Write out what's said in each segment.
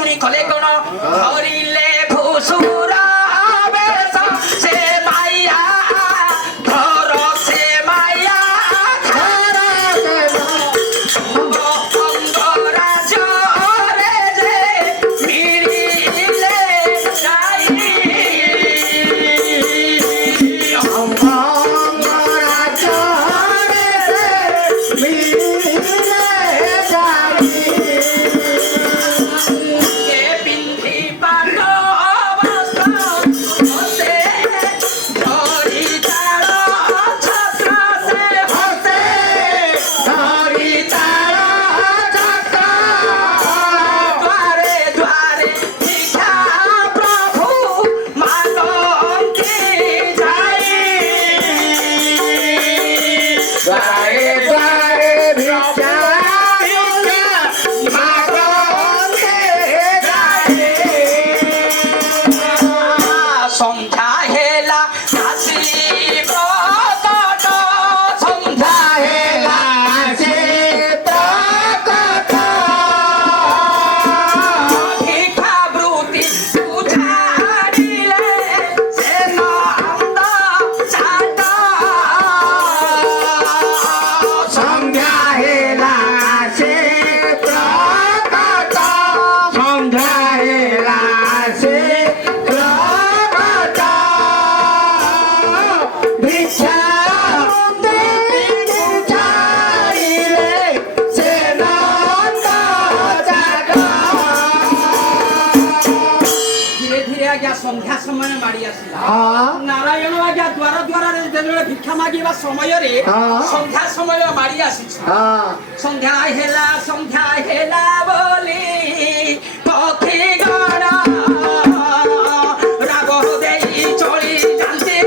ଶୁଣି କଲେ କଣ ଧରିଲେ ଭୂସୁର ବେଶ ସେ ମାୟା ଧର ସେ ମାୟା ଧର ଅଙ୍ଗରାଜରେ ଯେ ମିଳିଲେ ଯାଇ संध्या समय माड़ी आसिला नारायण आज्ञा द्वार द्वार रे भिक्षा मागिबा समय रे संध्या समय माड़ी आसी संध्या हेला बोली पखी गण राग देई चली जानती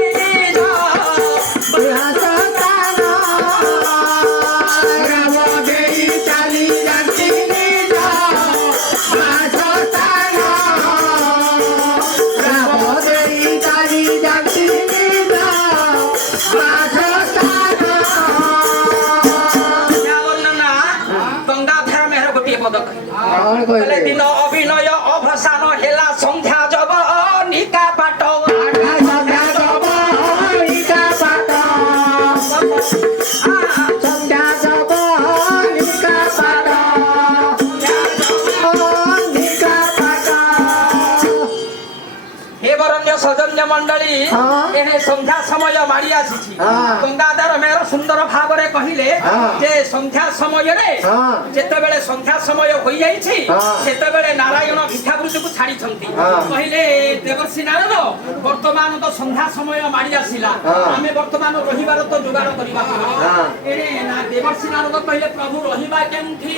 दिन अभिनय अवसान हेला संध्या जब निका पाट संध्या जब निका पाट संध्या जब निका पाट निका पाट हे वरण्य सजन्य मंडली एने संध्या समय माड़ी आसी गंगाधर मेहर सुंदर भाव रे कहिले जे संध्या समय रे जेते बेले संध्या समय होई जाई छी सेते बेले नारायण भिक्षावृत्ति को छाड़ी छंती कहिले देवर्षि नारद वर्तमान तो संध्या समय माड़ी आसीला आमे वर्तमान रहिबार तो जुगाड़ करिबा एने ना देवर्षि नारद कहिले प्रभु रहिबा केमथि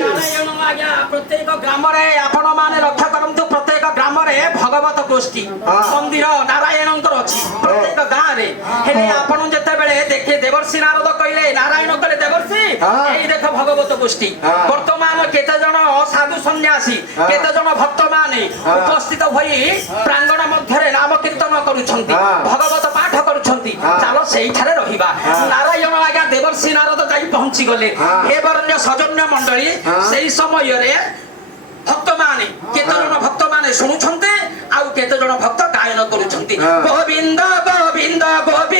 नारायण आज्ञा प्रत्येक ग्राम रे आपण माने लक्ष्य करंतु प्रत्येक ग्राम रे भगवत गोष्ठी मंदिर नारायणंकर अछि प्रत्येक गां रे हेले आपण जेते बेले देखे देवर्षि नारद कहिले नारायण कले देवर्षि एई देख भगवत गोष्ठी वर्तमान केते जण साधु सन्यासी केते जण भक्त माने उपस्थित होई प्रांगण मध्य नाम कीर्तन करूछंती भगवत पाठ करूछंती चालो सेई थारे रहिबा नारायण आज्ञा देवर्षि नारद जाई पहुंची गले हे वरण्य सजन्य मंडली सेई समय रे भक्त माने केते जण भक्त माने सुनुछंती आउ केते जण भक्त गायन करूछंती गोविंद गोविंद गोविंद